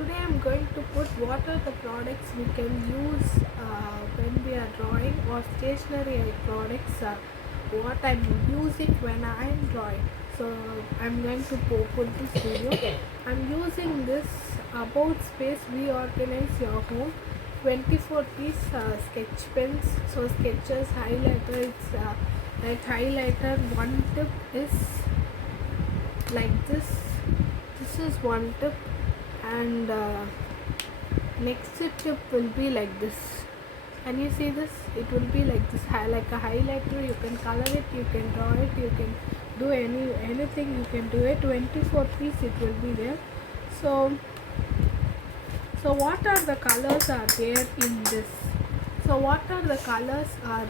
Today I'm going to put what are the products we can use when we are drawing, or stationery products what I'm using when I'm drawing. So I'm going to put this video. I'm using this About Space Reorganize Your Home 24 piece sketch pens. So sketches, highlighter, it's like highlighter. One tip is like this is one tip, and next tip will be like this. Can you see this? It will be like this, like a highlighter. You can color it, you can draw it, you can do anything you can do it. 24 piece it will be there. So what are the colors are there in this? So what are the colors are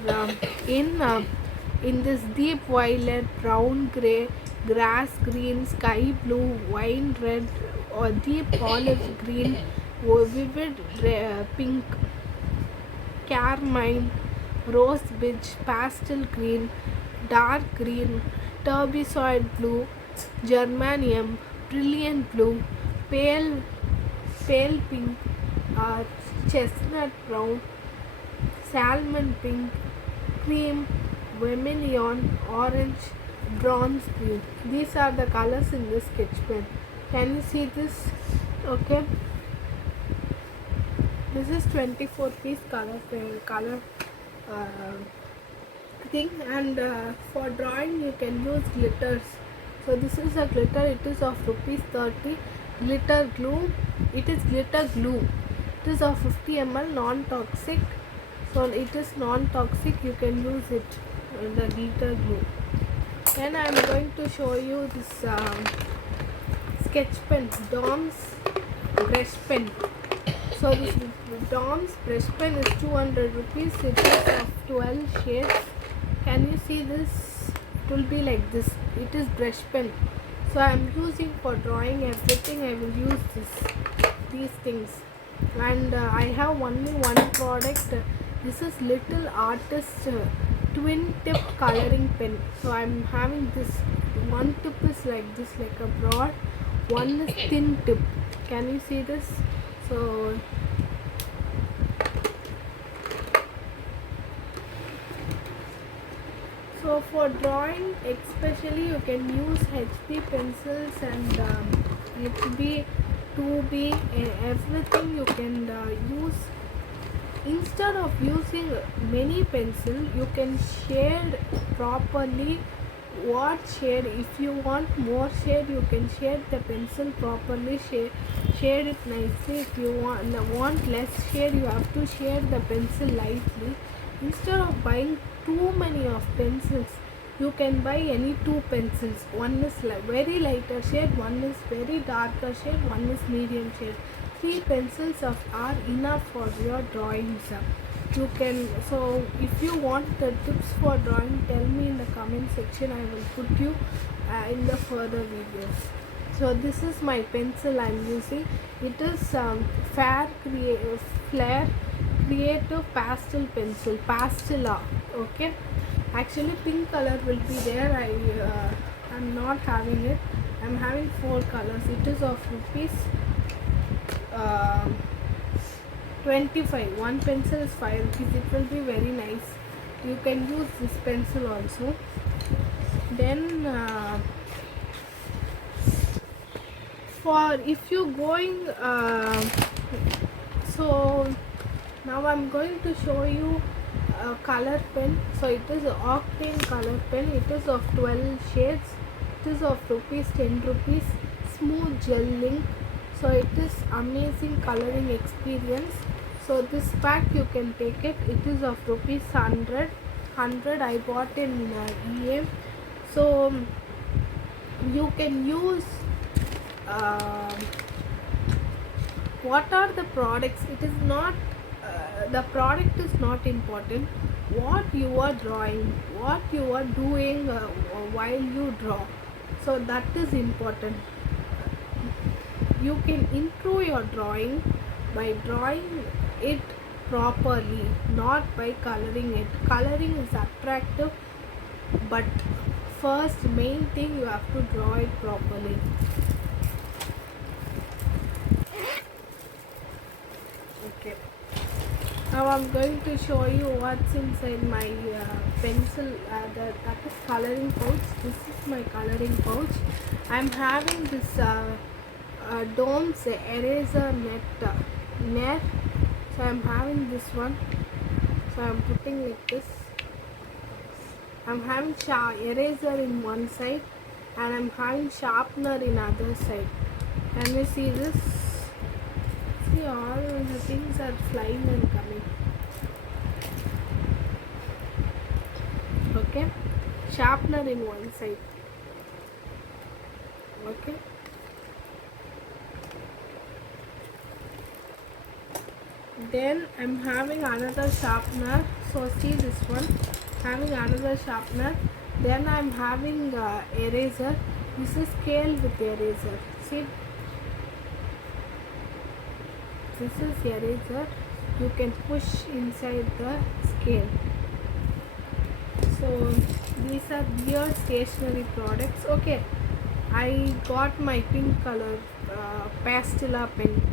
in this? Deep violet, brown gray, grass green, sky blue, wine red, or deep olive green, or vivid pink, carmine, rose beige, pastel green, dark green, turquoise blue, germanium, brilliant blue, pale pink, uh, chestnut brown, salmon pink, cream, vermilion, orange, bronze green. These are the colors in this sketch pen. Can you see this? Okay. This is 24 piece color uh, thing, and for drawing you can use glitters. So this is a glitter. It is of rupees 30. Glitter glue. It is glitter glue. It is of 50 ml, non-toxic. So it is non-toxic. You can use it. The glitter glue. Then I am going to show you this sketch pen, Dom's brush pen. So this Dom's brush pen is 200 rupees. It is of 12 shades. Can you see this? It will be like this. It is brush pen. So I am using for drawing everything. I will use these things. And I have only one product. This is Little Artist twin tip coloring pen. So I am having this. One tip is like this, like a broad. One is thin tip. Can you see this? So for drawing especially you can use HB pencils and HB, 2B, everything you can use. Instead of using many pencil, you can shade properly. What shade? If you want more shade, you can shade the pencil properly, shade it nicely. If you want less shade, you have to shade the pencil lightly. Instead of buying too many of pencils, you can buy any two pencils. One is very lighter shade, one is very darker shade, one is medium shade. 3 pencils are enough for your drawings. You can, so if you want the tips for drawing, tell me in the comment section. I will put you in the further videos. So this is my pencil I am using. It is Flare Creative Pastel Pencil, Pastilla. Okay, actually pink color will be there. I am not having it. I am having 4 colors. It is of rupees 25. One pencil is 5 rupees. It will be very nice. You can use this pencil also. Then for if you going so now I'm going to show you a color pen. So it is an octane color pen. It is of 12 shades. It is of rupees 10 rupees. Smooth gel ink. So it is amazing coloring experience. So this pack you can take it. It is of rupees 100. I bought in EA. So you can use what are the products? It is not the product is not important. What you are drawing, what you are doing while you draw, so that is important. You can improve your drawing by drawing it properly, not by coloring it. Coloring is attractive, but first main thing you have to draw it properly. I'm going to show you what's inside my pencil, that is coloring pouch. This is my coloring pouch. I'm having this domes eraser net. So I'm having this one. So I'm putting like this. I'm having eraser in one side and I'm having sharpener in other side. Can you see this? See, all the things are flying and coming. Okay, sharpener in one side. Okay, then I'm having another sharpener. So see this one, having another sharpener. Then I'm having eraser. This is scale with eraser. See, this is eraser. You can push inside the scale. So these are weird stationery products. Okay, I got my pink color pastilla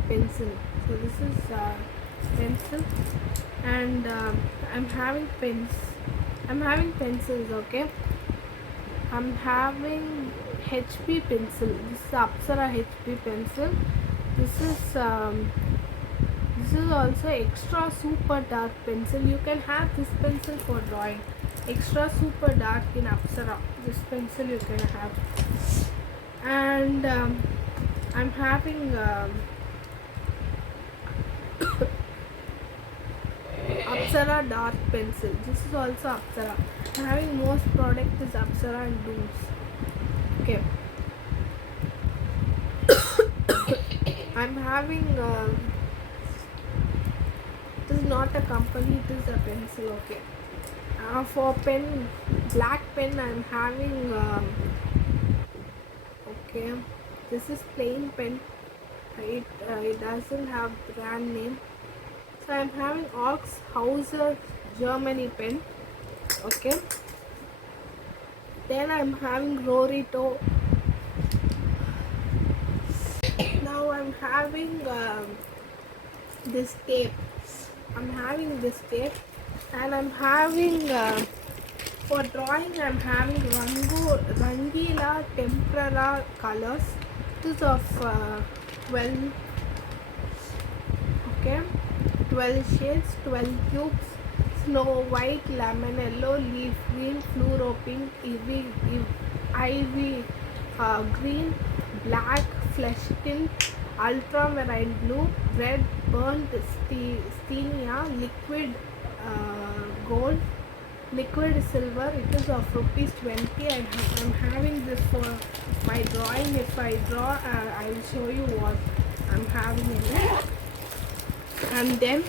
pencil. So this is pencil, and I'm having pens. I'm having pencils. Okay, I'm having HP pencil. This is Apsara HP pencil. This is also extra super dark pencil. You can have this pencil for drawing. Extra super dark in Apsara. This pencil you can have. And I'm having Apsara dark pencil. This is also Apsara. I'm having most product is Apsara and Dooms. Okay. I'm having it is not a company, it is a pencil. Okay. For pen, black pen, I'm having okay, this is plain pen. It doesn't have brand name. So I'm having Ox Hauser Germany pen. Okay, then I'm having Rorito. Now I'm having this tape. I'm having this tape, and I'm having for drawing I'm having Rangila Tempera colors. This is of 12. Okay, 12 shades, 12 cubes. Snow white, lemon yellow, leaf green, fluoro pink, ivy green, black, flesh tint, ultramarine blue, red, burnt stenia, liquid gold, liquid silver. It is of rupees 20. I'm having this for my drawing. If I draw, I will show you what I'm having in it. And then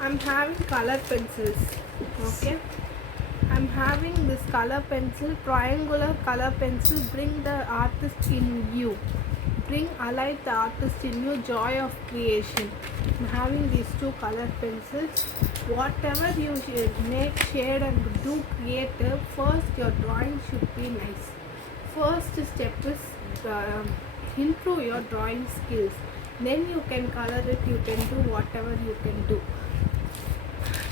I'm having color pencils. Okay, I'm having this color pencil, triangular color pencil. Bring the artist in you. Bring alive the artist in you, joy of creation. I'm having these two color pencils. Whatever you make, shade and do creative, first your drawing should be nice. First step is improve your drawing skills. Then you can color it, you can do whatever you can do.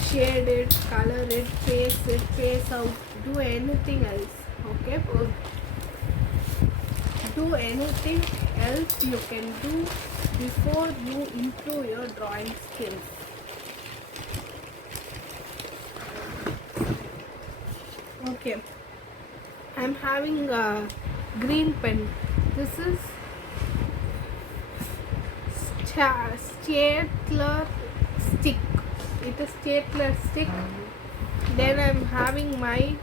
Shade it, color it, face out, do anything else. Okay, do anything else you can do before you improve your drawing skills. Okay, I'm having a green pen. This is stapler stick. It is stapler stick. Then I'm having my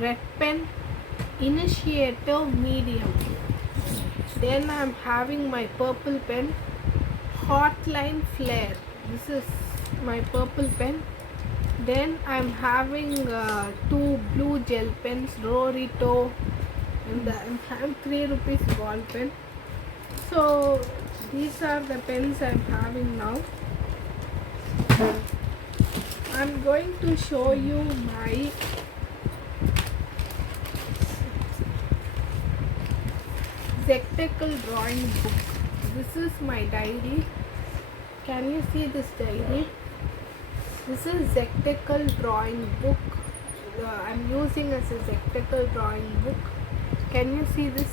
red pen, initiative medium. Then I'm having my purple pen, hotline flare. This is my purple pen. Then I'm having two blue gel pens, Rorito, and I'm having 3 rupees ball pen. So these are the pens I'm having now. I'm going to show you my Spectacle drawing book. This is my diary. Can you see this diary? This is spectacle drawing book. I'm using as a spectacle drawing book. Can you see this?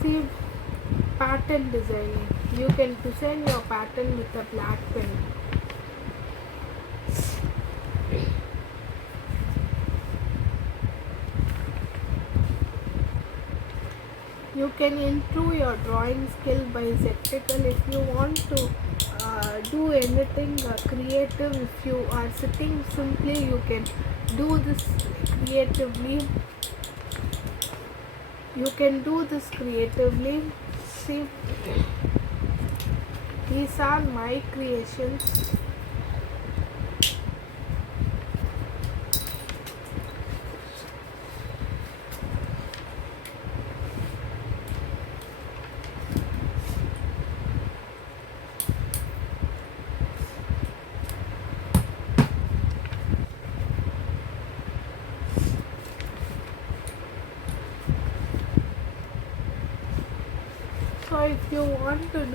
See, pattern designing. You can design your pattern with a black pen. You can improve your drawing skill by spectacle. If you want to do anything creative, if you are sitting simply, you can do this creatively. You can do this creatively. See, these are my creations. So if you want to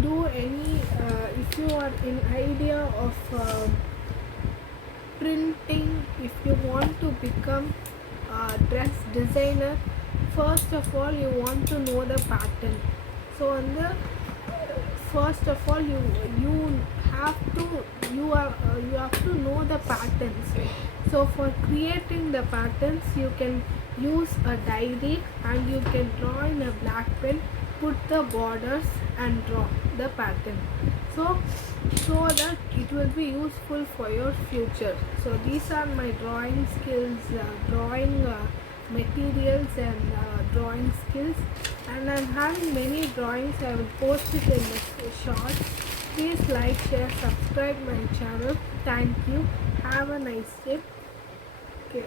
do any, if you are in idea of printing, if you want to become a dress designer, first of all you want to know the pattern. So on the first of all you have to know the patterns. So for creating the patterns, you can use a diary and you can draw in a black pen, put the borders and draw the pattern, so that it will be useful for your future. So these are my drawing skills, drawing materials and drawing skills, and I'm having many drawings. I will post it in the short. Please like, share, subscribe my channel. Thank you. Have a nice day. Okay.